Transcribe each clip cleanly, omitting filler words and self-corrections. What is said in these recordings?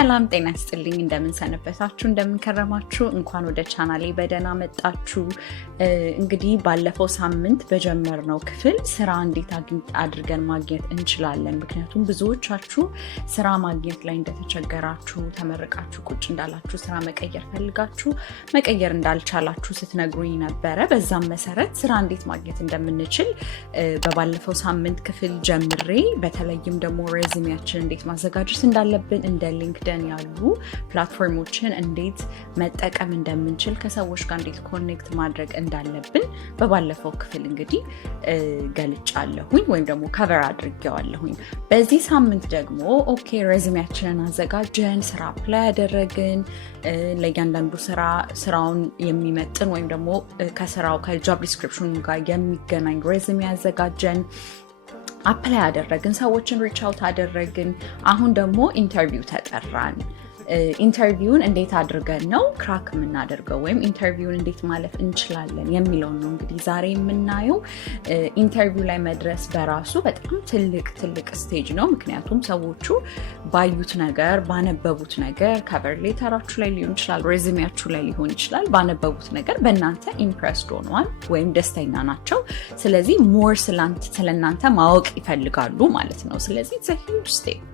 ሰላም ጤና ይስጥልኝ እንደምን ሰነበታችሁ እንደምን ከረማችሁ እንኳን ወደ ቻናሌ በደህና መጣችሁ። እንግዲህ ባለፈው ሳምንት በጀመርነው ክፍል ስራ እንዴት አድርገን ማግኘት እንችላለን ምክንያቱም ብዙዎቻችሁ ስራ ማግኘት ላይ እንደተቸገራችሁ ተመረቃችሁ ቁጭ እንዳላችሁ ስራ መቀየር ፈልጋችሁ መቀየር እንዳልቻላችሁ ስትነግሩኝ ነበረ። በዛም መሰረት ስራ እንዴት ማግኘት እንደምንችል በባለፈው ሳምንት ክፍል ጀምሬ በተለይም ደግሞ ሬዚሜያችን እንዴት ማዘጋጀት እንዳለብን እንደ ሊንክድን ያሉ ፕላትፎርሞችን እንዴት መጠቀም እንደምንችል ከሰዎች ጋር እንዴት ኮኔክት ማድረግ እንዳለብን በባለፈው ክፍል እንግዲህ ገልጫለሁኝ ወይም ደግሞ ከቨር አድርጌዋለሁኝ። በዚህ ሳምንት ደግሞ ኦኬ ሬዚሜያችንን አዘጋጀን ስራ አፕላይ ያደረግን ለእያንዳንዱ ስራውን የሚመጥን ወይም ደግሞ ከስራው ከጆብ ዲስክሪፕሽኑ ጋር የሚገናኝ ሬዚሜ ያዘጋጀን አፕላይ አደረግን ሰዎችን ሪች አውት አደረግን። አሁን ደግሞ ኢንተርቪው ተጠራን። ኢንተርቪውን እንዴት አድርገን ነው ክራክ የምናደርገው ወይም ኢንተርቪውን እንዴት ማለፍ እንችላለን የሚለውን ነው እንግዲህ ዛሬ የምናየው። ኢንተርቪው ላይ መድረስ በራሱ በጣም ትልቅ ስቴጅ ነው። ምክንያቱም ሰዎቹ ባዩት ነገር ባነበቡት ነገር ከቨር ሌተራችሁ ላይ ሊሆን ይችላል ሬዚሜያችሁ ላይ ሊሆን ይችላል ባነበቡት ነገር በእናንተ ኢምፕረስድ ሆነዋል ወይም ደስተኛ ናቸው። ስለዚህ ሞር ስለእናንተ ማወቅ ይፈልጋሉ ማለት ነው። ስለዚህ it's a huge step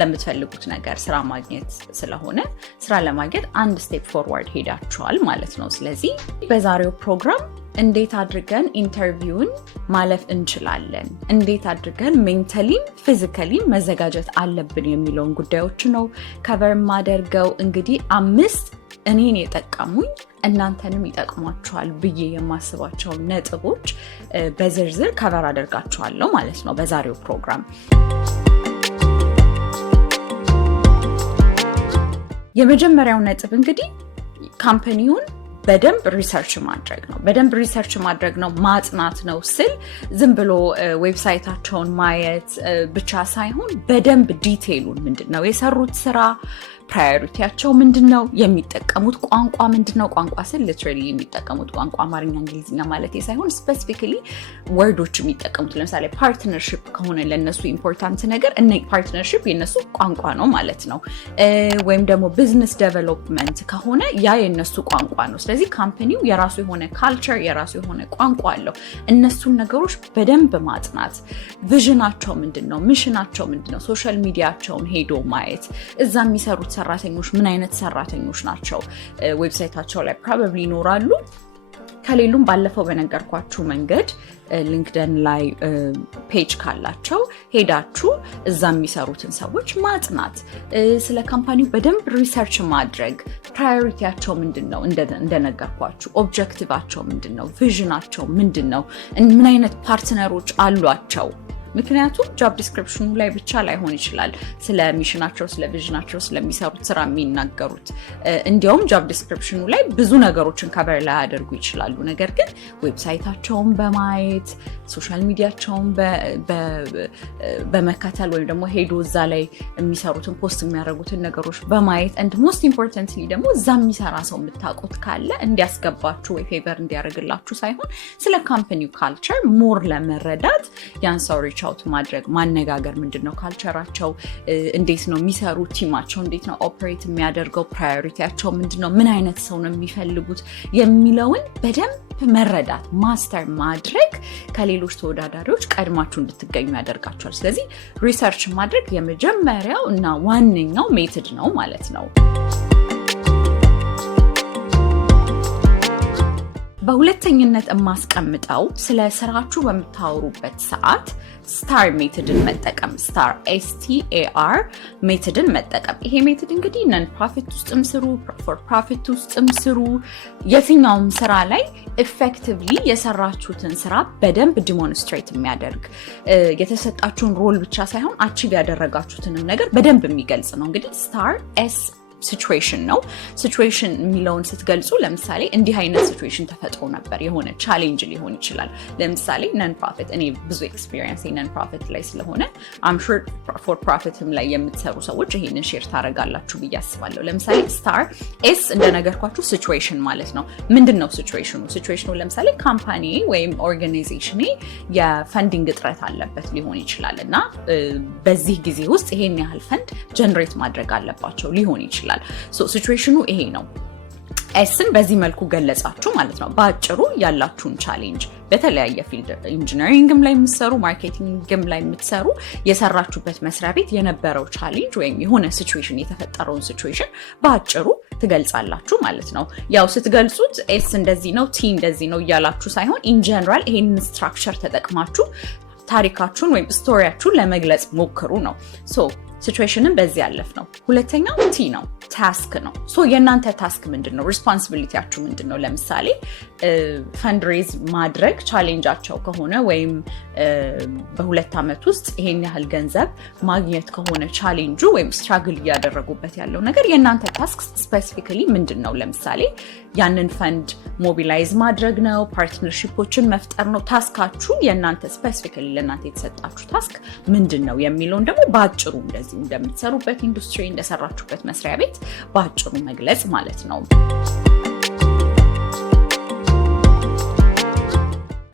ለምትፈልጉት ነገር ስራ ማግኘት ስለሆነ ስራ ለማግኘት አንድ ስቴፕ ፎርዋርድ ሄዳችኋል ማለት ነው። ስለዚህ በዛሬው ፕሮግራም እንዴት አድርገን ኢንተርቪውን ማለፍ እንችላለን እንዴት አድርገን ሜንታሊም ፊዚካሊም መዘጋጀት አለብን የሚለውን ጉዳዮች ነው ከቨር ማደርገው። እንግዲህ 5 እኔን የጠቀሙኝ እናንተንም ይጠቅሟችኋል ብዬ የማስባቸው ነጥቦች በዝርዝር ከቨር አደርጋችኋለሁ ማለት ነው በዛሬው ፕሮግራም። የመጀመሪያው ነጥብ እንግዲህ ካምፓኒውን በደንብ ሪሰርች ማድረግ ነው። በደንብ ሪሰርች ማድረግ ነው ማጥናት ነው ስል ዝም ብሎ ዌብሳይታቸውን ማየት ብቻ ሳይሆን በደንብ ዲቴይሉን ምንድነው የሰሩት ስራ ፕራዮሪቲያቸው ምንድነው የሚጠቀሙት ቋንቋ ምንድነው ቋንቋ ስል ሊትራሊ የሚጠቀሙት ቋንቋ አማርኛ እንግሊዝኛ ማለት ሳይሆን ስፔሲፊካሊ ወርዶች የሚጠቀሙት ለምሳሌ ፓርትነርሺፕ ከሆነ ለነሱ ኢምፖርታንት ነገር እና ፓርትነርሺፕ የነሱ ቋንቋ ነው ማለት ነው። ወይም ደግሞ ቢዝነስ ዴቨሎፕመንት ከሆነ ያ የነሱ ቋንቋ ነው። ስለዚህ ካምፓኒው የራሱ የሆነ ካልቸር የራሱ የሆነ ቋንቋ አለው። እነሱን ነገሮች በደንብ ማጥናት ቪዥናቸው ምንድነው ሚሽናቸው ምንድነው ሶሻል ሚዲያቸውን ሄዶ ማየት እዛ የሚሰሩት ሰራተኞች ምን አይነት ሰራተኞች ናቸው ዌብሳይታቸው ላይ ፕሮባብሊ ይኖራሉ። ከሌሉም ባለፈው በነገርኳችሁ መንገድ ሊንክድን ላይ ፔጅ ካላቸው ሄዳችሁ እዛ የሚሰሩትን ሰዎች ማጥናት ስለ ካምፓኒው በደንብ ሪሰርች ማድረግ ፕራዮሪቲያቸው ምንድነው እንደነገርኳችሁ ኦብጀክቲቫቸው ምንድነው ቪዥናቸው ምንድነው ምን አይነት ፓርትነሮች አሏቸው። ምክንያቱም ጆብ ዲስክሪፕሽኑ ላይ ብቻ ላይሆን ይችላል ስለ ሚሽናቸው ስለ ቪዥናቸው ስለሚሰሩት ስራ የሚናገሩት። እንዲያውም ጆብ ዲስክሪፕሽኑ ላይ ብዙ ነገሮችን ከቨር ላይ ያደርጉ ይችላሉ። ነገር ግን ዌብሳይታቸውን በማየት ሶሻል ሚዲያቸውን በመከተል ወይም ደግሞ ሄዶ እዛ ላይ የሚሰሩትን ፖስት የሚያደርጉትን ነገሮች በማየት and most importantly ደግሞ እዛ የሚሰራ ሰው የምታውቁት ካለ እንዲያስገባችሁ ወይ ፌቨር እንዲያደርግላችሁ ሳይሆን ስለ ካምፓኒው ካልቸር ሞር ለመረዳት ያን ሰው ቻውት ማድረግ ማነጋገር ምንድነው ካልቸራቸው እንዴት ነው የሚሰሩት ቲማቸው እንዴት ነው ኦፕሬት የሚያደርገው ፕራዮሪቲያቸው ምንድነው ምን አይነት ሰው ነው የሚፈልጉት የሚለውን በደንብ መረዳት ማስተር ማድረግ ከሌሎች ተወዳዳሪዎች ቀድማችሁ እንድትገኙ ያደርጋችኋል። ስለዚህ ሪሰርች ማድረግ የመጀመሪያው እና ዋነኛው ሜተድ ነው ማለት ነው። በሁለተኝነት የማስቀምጠው ስለ ስራችሁ በምታወሩበት ሰዓት ስታር ሜተድን መጠቀም ስታር STAR ሜተድን መጠቀም። ይሄ ሜተድ እንግዲህ ነን ፕሮፊት ውስጥም ስሩ ፎር ፕሮፊት ውስጥም ስሩ የትኛውም ስራ ላይ ኢፌክቲቭሊ የሰራችሁትን ስራ በደንብ ዲሞንስትሬት የሚያደርግ የተሰጣችሁን ሮል ብቻ ሳይሆን አቺቭ ያደረጋችሁትንም ነገር በደንብ የሚገልጽ ነው። እንግዲህ ስታር ሲቹዌሽን ነው። ሲቹዌሽን የሚለውን ስትገልጹ ለምሳሌ እንዲህ አይነት ሲቹዌሽን ተፈጥሮ ነበር፣ የሆነ ቻሌንጅ ሊሆን ይችላል። ለምሳሌ ነን ፕሮፊት፣ እኔ ብዙ ኤክስፒሪየንስ ነን ፕሮፊት ላይ ስለሆነ አም ሹር ፎር ፕሮፊትም ላይ የምትሰሩ ሰዎች ይሄንን ሼር ታደርጋላችሁ ብዬ አስባለሁ። ለምሳሌ ስታር ኤስ እንደነገርኳችሁ ሲቹዌሽን ማለት ነው። ምንድን ነው ሲቹዌሽኑ? ሲቹዌሽኑ ለምሳሌ ካምፓኒ ወይም ኦርጋናይዜሽን የፈንዲንግ እጥረት አለበት ሊሆን ይችላል እና በዚህ ጊዜ ውስጥ ይሄን ያህል ፈንድ ጀነሬት ማድረግ አለባቸው ሊሆን ይችላል። ሶ ሲቹዌሽኑ ይሄ ነው። ኤስን በዚህ መልኩ ገለጻችሁ ማለት ነው። በአጭሩ ያላችሁን ቻሌንጅ በተለያየ ፊልድ ኢንጂነሪንግም ላይ የምትሰሩ፣ ማርኬቲንግም ላይ የምትሰሩ የሰራችሁበት መስሪያ ቤት የነበረው ቻሌንጅ ወይም የሆነ ሲቹዌሽን የተፈጠረውን ሲቹዌሽን በአጭሩ ትገልጻላችሁ ማለት ነው። ያው ስትገልጹት ኤስ እንደዚህ ነው፣ ቲ እንደዚህ ነው እያላችሁ ሳይሆን ኢን ጀነራል ይሄንን ስትራክቸር ተጠቅማችሁ ታሪካችሁን ወይም ስቶሪያችሁን ለመግለጽ ሞክሩ ነው። ሶ ሲቹዌሽንን በዚህ ያለፍ ነው። ሁለተኛው ቲ ነው፣ ታስክ ነው። ሶ የእናንተ ታስክ ምንድን ነው? ሪስፖንሲቢሊቲያችሁ ምንድን ነው? ለምሳሌ ፈንድሬዝ ማድረግ ቻሌንጃቸው ከሆነ ወይም በ2 ዓመት ውስጥ ይሄን ያህል ገንዘብ ማግኘት ከሆነ ቻሌንጁ ወይም ስትራግል እያደረጉበት ያለው ነገር የእናንተ ታስክ ስፔሲፊካሊ ምንድን ነው? ለምሳሌ ያንን ፈንድ ሞቢላይዝ ማድረግ ነው፣ ፓርትነርሺፖችን መፍጠር ነው። ታስካችሁ የእናንተ ስፔሲፊካሊ ለእናንተ የተሰጣችሁ ታስክ ምንድን ነው የሚለውን ደግሞ በአጭሩ እንደዚህ እንደምትሰሩበት ኢንዱስትሪ እንደሰራችሁበት መስሪያ ቤት በአጭሩ መግለጽ ማለት ነው።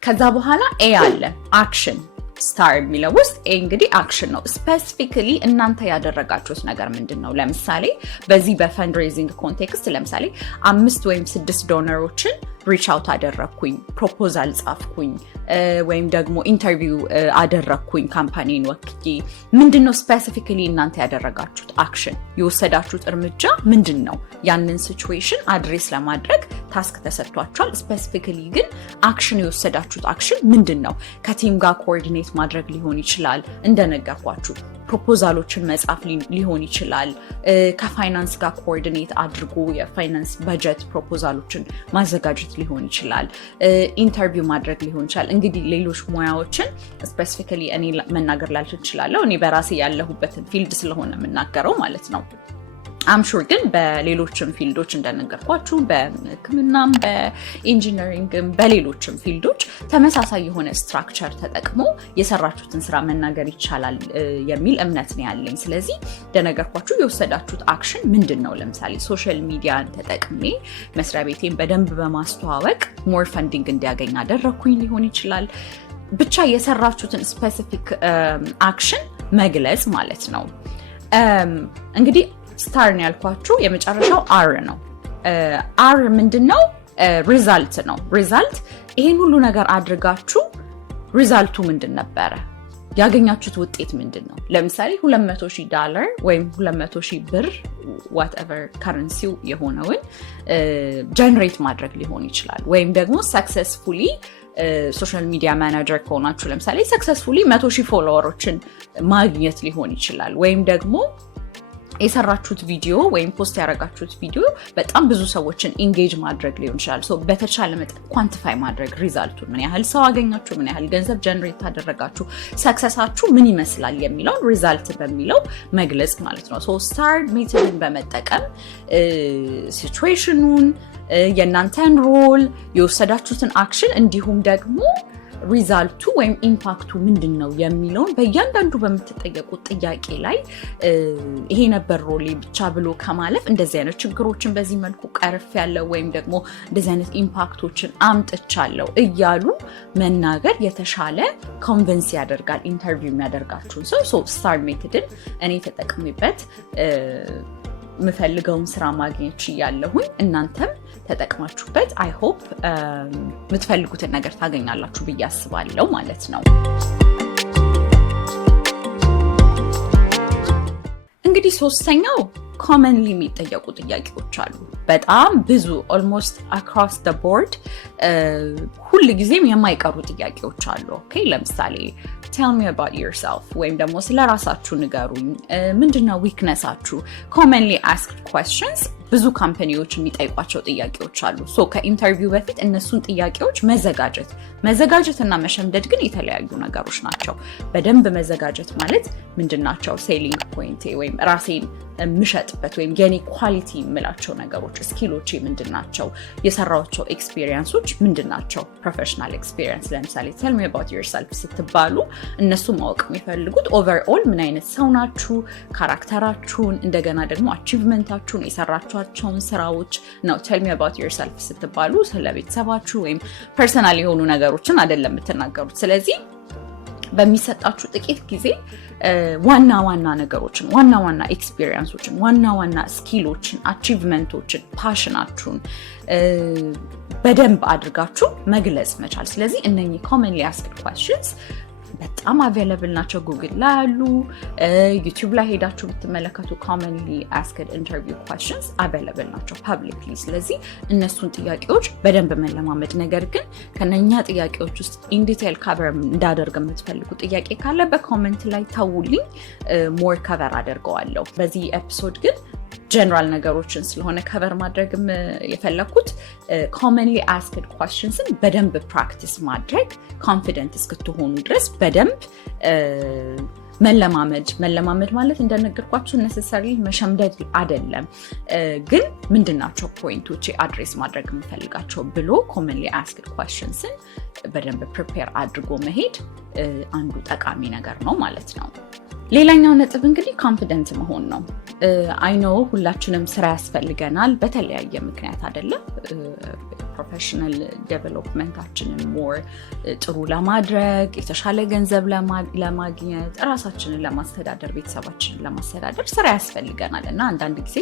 ከዛ በኋላ ኤ አለ፣ አክሽን። ስታር የሚለው ውስጥ ኤ እንግዲህ አክሽን ነው። ስፔሲፊካሊ እናንተ ያደረጋችሁት ነገር ምንድን ነው? ለምሳሌ በዚህ በፈንድሬዚንግ ኮንቴክስት ለምሳሌ 5 ወይም 6 ዶነሮችን ሪች አውት አደረግኩኝ፣ ፕሮፖዛል ጻፍኩኝ፣ ወይም ደግሞ ኢንተርቪው አደረግኩኝ ካምፓኒን ወክዬ። ምንድን ነው ስፔሲፊካሊ እናንተ ያደረጋችሁት አክሽን? የወሰዳችሁት እርምጃ ምንድን ነው? ያንን ሲቹዌሽን አድሬስ ለማድረግ ታስክ ተሰጥቷችኋል። ስፔሲፊካሊ ግን አክሽን የወሰዳችሁት አክሽን ምንድን ነው? ከቲም ጋር ኮኦርዲኔት ማድረግ ሊሆን ይችላል፣ እንደነገርኳችሁ ፕሮፖዛሎችን መጻፍ ሊሆን ይችላል፣ ከፋይናንስ ጋር ኮኦርዲኔት አድርጎ የፋይናንስ በጀት ፕሮፖዛሎችን ማዘጋጀት ሊሆን ይችላል፣ ኢንተርቪው ማድረግ ሊሆን ይችላል። እንግዲህ ሌሎች ሙያዎችን ስፔሲፊካሊ እኔ መናገር ላልችል እችላለሁ፣ እኔ በራሴ ያለሁበትን ፊልድ ስለሆነ የምናገረው ማለት ነው። አምሹር ግን በሌሎችም ፊልዶች እንደነገርኳችሁ በሕክምናም በኢንጂነሪንግም በሌሎችም ፊልዶች ተመሳሳይ የሆነ ስትራክቸር ተጠቅሞ የሰራችሁትን ስራ መናገር ይቻላል የሚል እምነት ነው ያለኝ። ስለዚህ እንደነገርኳችሁ የወሰዳችሁት አክሽን ምንድን ነው? ለምሳሌ ሶሻል ሚዲያን ተጠቅሜ መስሪያ ቤቴን በደንብ በማስተዋወቅ ሞር ፈንዲንግ እንዲያገኝ አደረግኩኝ ሊሆን ይችላል። ብቻ የሰራችሁትን ስፔሲፊክ አክሽን መግለጽ ማለት ነው። እንግዲህ ስታር ነው ያልኳችሁ። የመጨረሻው አር ነው። አር ምንድነው? ሪዛልት ነው። ሪዛልት ይሄን ሁሉ ነገር አድርጋችሁ ሪዛልቱ ምንድን ነበረ? ያገኛችሁት ውጤት ምንድን ነው? ለምሳሌ $200,000 ወይም 200,000 ብር ዋትኤቨር ከረንሲው የሆነውን ጀነሬት ማድረግ ሊሆን ይችላል። ወይም ደግሞ ሰክሰስፉሊ ሶሻል ሚዲያ ማናጀር ከሆናችሁ ለምሳሌ ሰክሰስፉሊ 100,000 ፎሎወሮችን ማግኘት ሊሆን ይችላል። ወይም ደግሞ የሰራችሁት ቪዲዮ ወይም ፖስት ያደረጋችሁት ቪዲዮ በጣም ብዙ ሰዎችን ኢንጌጅ ማድረግ ሊሆን ይችላል። በተቻለ መጠን ኳንቲፋይ ማድረግ ሪዛልቱን፣ ምን ያህል ሰው አገኛችሁ፣ ምን ያህል ገንዘብ ጀነሬት ታደረጋችሁ፣ ሰክሰሳችሁ ምን ይመስላል የሚለውን ሪዛልት በሚለው መግለጽ ማለት ነው። ስታር ሜተድን በመጠቀም ሲቹዌሽኑን፣ የእናንተን ሮል፣ የወሰዳችሁትን አክሽን እንዲሁም ደግሞ ሪዛልቱ ወይም ኢምፓክቱ ምንድን ነው የሚለውን በእያንዳንዱ በምትጠየቁት ጥያቄ ላይ ይሄ ነበር ሮሌ ብቻ ብሎ ከማለፍ እንደዚህ አይነት ችግሮችን በዚህ መልኩ ቀርፍ ያለው ወይም ደግሞ እንደዚህ አይነት ኢምፓክቶችን አምጥቻለሁ እያሉ መናገር የተሻለ ኮንቨንስ ያደርጋል ኢንተርቪው የሚያደርጋችሁን ሰው። ስታር ሜተድን እኔ ተጠቅሜበት የምፈልገውን ስራ ማግኘት ችያለሁኝ። እናንተም ተጠቅማችሁበት አይ ሆፕ የምትፈልጉትን ነገር ታገኛላችሁ ብዬ አስባለሁ ማለት ነው። እንግዲህ ሶስተኛው ኮመንሊ የሚጠየቁ ጥያቄዎች አሉ። በጣም ብዙ ኦልሞስት አክሮስ ደ ቦርድ ሁል ጊዜም የማይቀሩ ጥያቄዎች አሉ። ኦኬ ለምሳሌ tell me about yourself ወይም ደግሞ ስለ ራሳችሁ ንገሩኝ፣ ምንድነው ዊክነሳችሁ? commonly asked questions ብዙ ካምፓኒዎች የሚጠይቋቸው ጥያቄዎች አሉ። ከኢንተርቪው በፊት እነሱን ጥያቄዎች መዘጋጀት መዘጋጀትና መሸምደድ ግን የተለያዩ ነገሮች ናቸው። በደንብ መዘጋጀት ማለት ምንድናቸው? ሴሊንግ ፖይንቴ ወይም ራሴን ምሸጥበት ወይም የኔ ኳሊቲ የምላቸው ነገሮች ስኪሎቼ ምንድናቸው? የሰራቸው ኤክስፒሪየንሶች ምንድናቸው? ፕሮፌሽናል ኤክስፒሪየንስ ለምሳሌ tell me about yourself ስትባሉ እነሱ ማወቅ የሚፈልጉት ኦቨርኦል ምን አይነት ሰው ናችሁ፣ ካራክተራችሁን፣ እንደገና ደግሞ አቺቭመንታችሁን፣ የሰራችኋቸውን ስራዎች ነው። tell me about yourself ስትባሉ ስለ ቤተሰባችሁ ወይም ፐርሰናል የሆኑ ነገሮችን አይደለም የምትናገሩት። ስለዚህ በሚሰጣችሁ ጥቂት ጊዜ ዋና ዋና ነገሮችን፣ ዋና ዋና ኤክስፒሪየንሶችን፣ ዋና ዋና ስኪሎችን፣ አቺቭመንቶችን፣ ፓሽናችሁን በደንብ አድርጋችሁ መግለጽ መቻል። ስለዚህ እነኚህ ኮመንሊ አስክድ questions በጣም አቬለብል ናቸው። ጉግል ላይ አሉ፣ ዩቲዩብ ላይ ሄዳችሁ ብትመለከቱ ኮመንሊ አስክድ ኢንተርቪው questions አቬለብል ናቸው ፐብሊክሊ። ስለዚህ እነሱን ጥያቄዎች በደንብ መለማመድ። ነገር ግን ከነኛ ጥያቄዎች ውስጥ ኢን ዲቴል ከቨር እንዳደርግ የምትፈልጉ ጥያቄ ካለ በኮሜንት ላይ ተውልኝ፣ ሞር ከቨር አደርገዋለሁ። በዚህ ኤፒሶድ ግን ጀነራል ነገሮችን ስለሆነ ከቨር ማድረግም የፈለኩት ኮመንሊ አስክድ questionsን በደንብ ፕራክቲስ ማድረግ ኮንፊደንት እስክትሆኑ ድረስ በደንብ መለማመድ ማለት እንደነገርኳችሁ necessarily መሸምደድ አይደለም፣ ግን ምንድናቸው ፖይንቶች አድሬስ ማድረግ የምፈልጋቸው ብሎ ኮመንሊ አስክድ questionsን በደንብ ፕሪፔር አድርጎ መሄድ አንዱ ጠቃሚ ነገር ነው ማለት ነው። ሌላኛው ነጥብ እንግዲህ ኮንፊደንት መሆን ነው። አይ ኖ ሁላችንም ስራ ያስፈልገናል በተለያየ ምክንያት አይደለም። ፕሮፌሽናል ዴቨሎፕመንታችንን ሞር ጥሩ ለማድረግ፣ የተሻለ ገንዘብ ለማግኘት፣ ራሳችንን ለማስተዳደር፣ ቤተሰባችንን ለማስተዳደር ስራ ያስፈልገናል እና አንዳንድ ጊዜ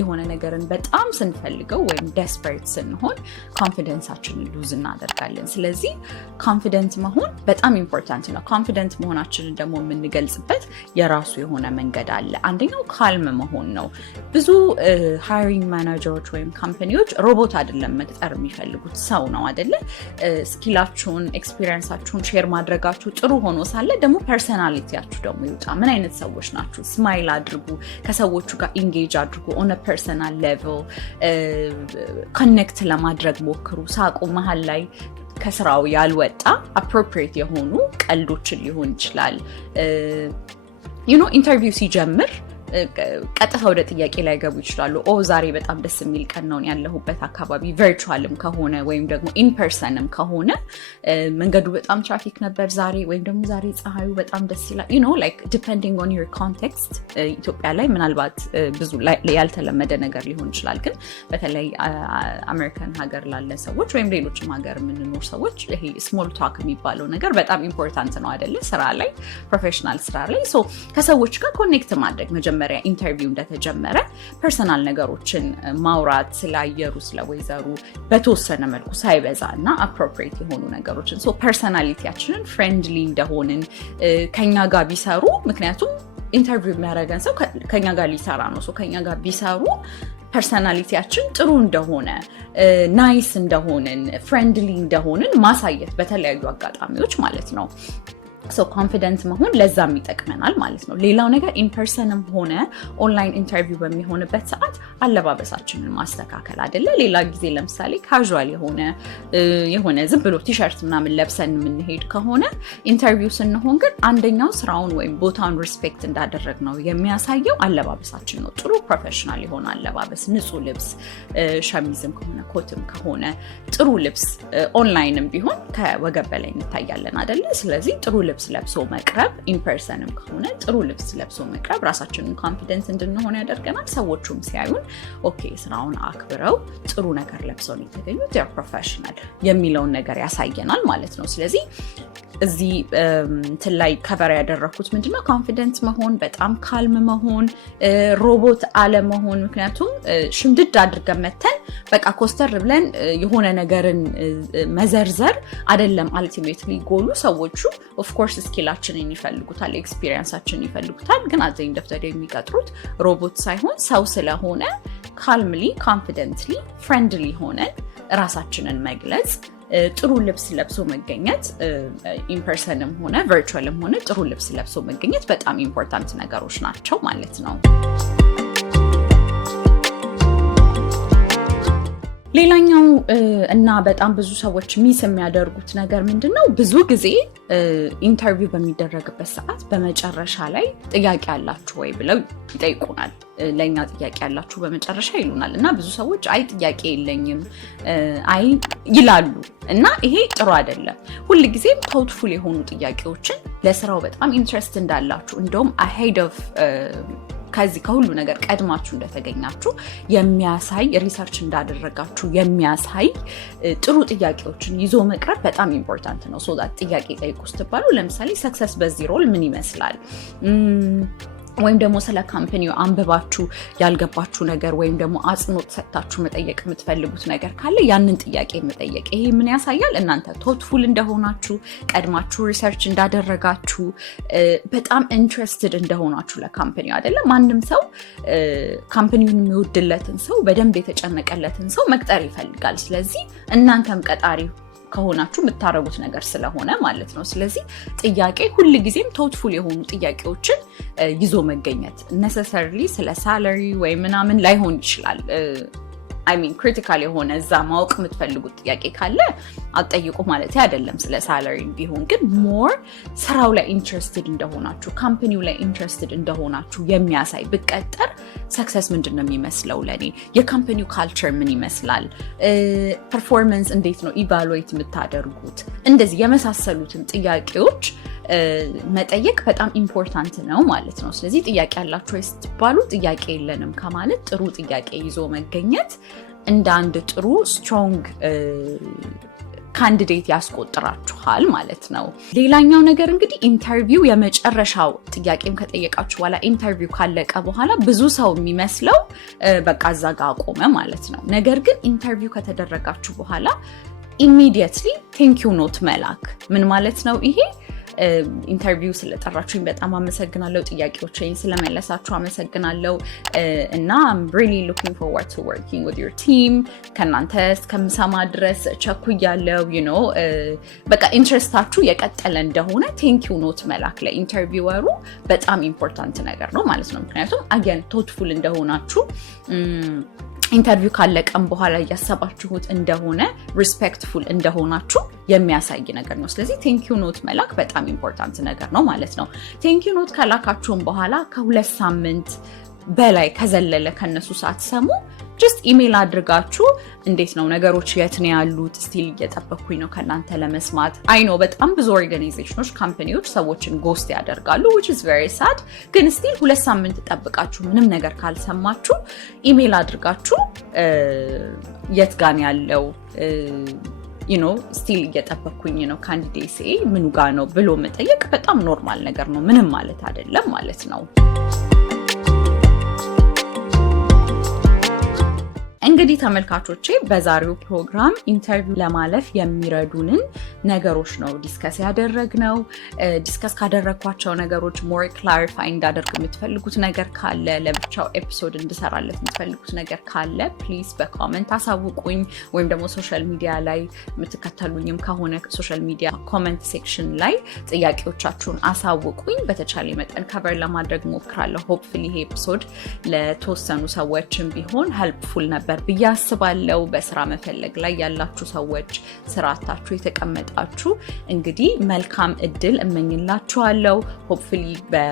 የሆነ ነገርን በጣም ስንፈልገው ወይም ዴስፐሬት ስንሆን ኮንፊደንሳችንን ሉዝ እናደርጋለን። ስለዚህ ኮንፊደንት መሆን በጣም ኢምፖርታንት ነው። ኮንፊደንት መሆናችንን ደግሞ የምንገልጽበት የራሱ የሆነ መንገድ አለ። አንደኛው ካልም መሆን ነው። ብዙ ሃይሪንግ ማናጀሮች ወይም ካምፓኒዎች ሮቦት አይደለም መቅጠር የሚፈልጉት ሰው ነው አይደለ? ስኪላችሁን፣ ኤክስፒሪየንሳችሁን ሼር ማድረጋችሁ ጥሩ ሆኖ ሳለ ደግሞ ፐርሰናሊቲያችሁ ደግሞ ይውጣ። ምን አይነት ሰዎች ናችሁ? ስማይል አድርጉ፣ ከሰዎቹ ጋር ኢንጌጅ አድርጉ፣ ኦን ፐርሰናል ሌቭል ኮኔክት ለማድረግ ሞክሩ። ሳቁ መሀል ላይ ከስራው ያልወጣ አፕሮፕሪየት የሆኑ ቀልዶችን ሊሆን ይችላል። ኢንተርቪው ሲጀምር ቀጥታ ወደ ጥያቄ ላይ ገቡ ይችላሉ። ዛሬ በጣም ደስ የሚል ቀን ነው ያለሁበት አካባቢ፣ ቨርቹዋልም ከሆነ ወይም ደግሞ ኢንፐርሰንም ከሆነ መንገዱ በጣም ትራፊክ ነበር ዛሬ፣ ወይም ደግሞ ዛሬ ፀሐዩ በጣም ደስ ይላል። ላይክ ዲፔንዲንግ ኦን ዩር ኮንቴክስት። ኢትዮጵያ ላይ ምናልባት ብዙ ያልተለመደ ነገር ሊሆን ይችላል፣ ግን በተለይ አሜሪካን ሀገር ላለ ሰዎች ወይም ሌሎችም ሀገር የምንኖር ሰዎች ይሄ ስሞል ቶክ የሚባለው ነገር በጣም ኢምፖርታንት ነው አይደለ? ስራ ላይ፣ ፕሮፌሽናል ስራ ላይ ከሰዎች ጋር ኮኔክት ማድረግ መጀመሪያ ኢንተርቪው እንደተጀመረ ፐርሰናል ነገሮችን ማውራት፣ ስለ አየሩ፣ ስለ ወይዘሩ በተወሰነ መልኩ ሳይበዛ እና አፕሮፕሪየት የሆኑ ነገሮችን ፐርሰናሊቲያችንን ፍሬንድሊ እንደሆንን ከኛ ጋር ቢሰሩ፣ ምክንያቱም ኢንተርቪው የሚያደርገን ሰው ከኛ ጋር ሊሰራ ነው። ከኛ ጋር ቢሰሩ ፐርሰናሊቲያችን ጥሩ እንደሆነ፣ ናይስ እንደሆንን፣ ፍሬንድሊ እንደሆንን ማሳየት በተለያዩ አጋጣሚዎች ማለት ነው። ኮንፊደንት መሆን ለዛም ይጠቅመናል ማለት ነው። ሌላው ነገር ኢንፐርሰንም ሆነ ኦንላይን ኢንተርቪው በሚሆንበት ሰዓት አለባበሳችንን ማስተካከል አይደለ? ሌላ ጊዜ ለምሳሌ ካዥዋል የሆነ ዝም ብሎ ቲሸርት ምናምን ለብሰን የምንሄድ ከሆነ ኢንተርቪው ስንሆን ግን አንደኛው ስራውን ወይም ቦታውን ሪስፔክት እንዳደረግ ነው የሚያሳየው አለባበሳችን ነው። ጥሩ ፕሮፌሽናል የሆነ አለባበስ፣ ንጹህ ልብስ፣ ሸሚዝም ከሆነ ኮትም ከሆነ ጥሩ ልብስ፣ ኦንላይንም ቢሆን ከወገብ በላይ እንታያለን አይደለ? ስለዚህ ጥሩ ልብስ ለብሶ መቅረብ፣ ኢንፐርሰንም ከሆነ ጥሩ ልብስ ለብሶ መቅረብ ራሳችንን ኮንፊደንስ እንድንሆን ያደርገናል። ሰዎቹም ሲያዩን ኦኬ ስራውን አክብረው ጥሩ ነገር ለብሰው ነው የተገኙት፣ ፕሮፌሽናል የሚለውን ነገር ያሳየናል ማለት ነው። ስለዚህ እዚህ እንትን ላይ ከቨር ያደረኩት ምንድነው? ኮንፊደንት መሆን፣ በጣም ካልም መሆን፣ ሮቦት አለመሆን። ምክንያቱም ሽምድድ አድርገን መተን በቃ ኮስተር ብለን የሆነ ነገርን መዘርዘር አይደለም አልቲሜትሊ ጎሉ። ሰዎቹ ኦፍኮርስ ስኪላችንን ይፈልጉታል፣ ኤክስፒሪየንሳችንን ይፈልጉታል። ግን አዘኝ ደፍተር የሚቀጥሩት ሮቦት ሳይሆን ሰው ስለሆነ ካልምሊ፣ ኮንፊደንትሊ፣ ፍሬንድሊ ሆነን ራሳችንን መግለጽ፣ ጥሩ ልብስ ለብሶ መገኘት፣ ኢንፐርሰንም ሆነ ቨርቹዋልም ሆነ ጥሩ ልብስ ለብሶ መገኘት በጣም ኢምፖርታንት ነገሮች ናቸው ማለት ነው። ሌላኛው እና በጣም ብዙ ሰዎች ሚስ የሚያደርጉት ነገር ምንድነው? ብዙ ጊዜ ኢንተርቪው በሚደረግበት ሰዓት በመጨረሻ ላይ ጥያቄ አላችሁ ወይ ብለው ይጠይቁናል። ለኛ ጥያቄ ያላችሁ በመጨረሻ ይሉናል እና ብዙ ሰዎች አይ ጥያቄ የለኝም አይ ይላሉ እና ይሄ ጥሩ አይደለም። ሁልጊዜም ቶትፉል የሆኑ ጥያቄዎችን ለስራው በጣም ኢንትረስት እንዳላችሁ እንደውም አሄድ ኦፍ ከዚህ ከሁሉ ነገር ቀድማችሁ እንደተገኛችሁ የሚያሳይ ሪሰርች እንዳደረጋችሁ የሚያሳይ ጥሩ ጥያቄዎችን ይዞ መቅረብ በጣም ኢምፖርታንት ነው። ሶ ዳት ጥያቄ ጠይቁ ስትባሉ ለምሳሌ ሰክሰስ በዚህ ሮል ምን ይመስላል ወይም ደግሞ ስለ ካምፓኒው አንብባችሁ ያልገባችሁ ነገር ወይም ደግሞ አጽንኦት ሰጥታችሁ መጠየቅ የምትፈልጉት ነገር ካለ ያንን ጥያቄ መጠየቅ። ይሄ ምን ያሳያል? እናንተ ቶትፉል እንደሆናችሁ፣ ቀድማችሁ ሪሰርች እንዳደረጋችሁ፣ በጣም ኢንትረስትድ እንደሆናችሁ ለካምፓኒው አይደለም። ማንም ሰው ካምፓኒውን የሚወድለትን ሰው በደንብ የተጨነቀለትን ሰው መቅጠር ይፈልጋል። ስለዚህ እናንተም ቀጣሪ ከሆናችሁ የምታረጉት ነገር ስለሆነ ማለት ነው። ስለዚህ ጥያቄ ሁልጊዜም ቶትፉል የሆኑ ጥያቄዎችን ይዞ መገኘት necessarily ስለ ሳለሪ ወይ ምናምን ላይሆን ይችላል። ክሪቲካል የሆነ እዛ ማወቅ የምትፈልጉት ጥያቄ ካለ አትጠይቁ ማለት አይደለም። ስለ ሳለሪ ቢሆን ግን ሞር ስራው ላይ ኢንትረስትድ እንደሆናችሁ፣ ካምፓኒው ላይ ኢንትረስትድ እንደሆናችሁ የሚያሳይ ብቀጠር ሰክሰስ ምንድን ነው የሚመስለው ለኔ፣ የካምፓኒው ካልቸር ምን ይመስላል፣ ፐርፎርመንስ እንዴት ነው ኢቫሉዌት የምታደርጉት፣ እንደዚህ የመሳሰሉትን ጥያቄዎች መጠየቅ በጣም ኢምፖርታንት ነው ማለት ነው። ስለዚህ ጥያቄ ያላችሁ ወይ ስትባሉ ጥያቄ የለንም ከማለት ጥሩ ጥያቄ ይዞ መገኘት እንደ አንድ ጥሩ ስትሮንግ ካንዲዴት ያስቆጥራችኋል ማለት ነው። ሌላኛው ነገር እንግዲህ ኢንተርቪው የመጨረሻው ጥያቄም ከጠየቃችሁ በኋላ ኢንተርቪው ካለቀ በኋላ ብዙ ሰው የሚመስለው በቃ እዛ ጋር አቆመ ማለት ነው። ነገር ግን ኢንተርቪው ከተደረጋችሁ በኋላ ኢሚዲየትሊ ቴንኪው ኖት መላክ ምን ማለት ነው? ይሄ ኢንተርቪው ስለጠራችሁኝ በጣም አመሰግናለሁ፣ ጥያቄዎችን ስለመለሳችሁ አመሰግናለሁ እና I'm really looking forward to working with your team ከእናንተ እስከምሰማ ድረስ ቸኩያለሁ በቃ ኢንትረስታችሁ የቀጠለ እንደሆነ ቴንኪው ኖት መላክ ለኢንተርቪወሩ በጣም ኢምፖርታንት ነገር ነው ማለት ነው። ምክንያቱም አገን ቶትፉል እንደሆናችሁ ኢንተርቪው ካለቀም በኋላ እያሰባችሁት እንደሆነ ሪስፔክትፉል እንደሆናችሁ የሚያሳይ ነገር ነው። ስለዚህ ቴንኪው ኖት መላክ በጣም ኢምፖርታንት ነገር ነው ማለት ነው። ቴንኪው ኖት ከላካችሁም በኋላ ከ2 ሳምንት በላይ ከዘለለ ከነሱ ሳትሰሙ ጀስት ኢሜል አድርጋችሁ እንዴት ነው ነገሮች የት ነው ያሉት ስቲል እየጠበኩኝ ነው ከናንተ ለመስማት። አይ ኖ በጣም ብዙ ኦርጋናይዜሽኖች ካምፓኒዎች ሰዎችን ጎስት ያደርጋሉ which is very sad ግን ስቲል 2 ሳምንት ተጠብቃችሁ ምንም ነገር ካልሰማችሁ ኢሜል አድርጋችሁ የት ጋር ነው ያለው ስቲል እየጠበኩኝ ነው ካንዲዴትስ ምኑ ጋር ነው ብሎ መጠየቅ በጣም ኖርማል ነገር ነው። ምንም ማለት አይደለም ማለት ነው። እንግዲህ ተመልካቾቼ በዛሬው ፕሮግራም ኢንተርቪው ለማለፍ የሚረዱንን ነገሮች ነው ዲስከስ ያደረግነው። ዲስከስ ካደረግኳቸው ነገሮች ሞር ክላሪፋይ እንዳደርግ የምትፈልጉት ነገር ካለ ለብቻው ኤፒሶድ እንድሰራለት የምትፈልጉት ነገር ካለ ፕሊዝ በኮመንት አሳውቁኝ፣ ወይም ደግሞ ሶሻል ሚዲያ ላይ የምትከተሉኝም ከሆነ ሶሻል ሚዲያ ኮመንት ሴክሽን ላይ ጥያቄዎቻችሁን አሳውቁኝ። በተቻለ መጠን ከቨር ለማድረግ ሞክራለሁ። ሆፕፉሊ ይሄ ኤፒሶድ ለተወሰኑ ሰዎችም ቢሆን ሄልፕፉል ነበር ብዬ አስባለሁ። በስራ መፈለግ ላይ ያላችሁ ሰዎች፣ ስራታችሁ የተቀመጣችሁ እንግዲህ መልካም እድል እመኝላችኋለሁ። ሆፕፉሊ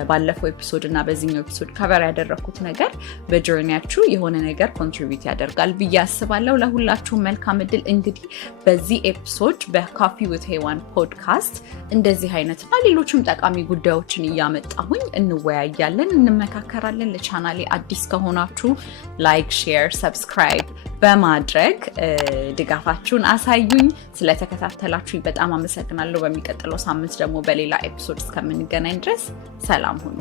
ባለፈው ኤፒሶድ እና በዚህኛው ኤፒሶድ ከቨር ያደረኩት ነገር በጆርኒያችሁ የሆነ ነገር ኮንትሪቢዩት ያደርጋል ብዬ አስባለሁ። ለሁላችሁም መልካም እድል። እንግዲህ በዚህ ኤፒሶድ በኮፊ ዊዝ ሄዋን ፖድካስት እንደዚህ አይነትና ሌሎችም ጠቃሚ ጉዳዮችን እያመጣሁኝ እንወያያለን፣ እንመካከራለን። ለቻናሌ አዲስ ከሆናችሁ ላይክ፣ ሼር፣ ሰብስክራይብ በማድረግ ድጋፋችሁን አሳዩኝ። ስለተከታተላችሁኝ በጣም አመሰግናለሁ። በሚቀጥለው ሳምንት ደግሞ በሌላ ኤፒሶድ እስከምንገናኝ ድረስ ሰላም ሁኑ።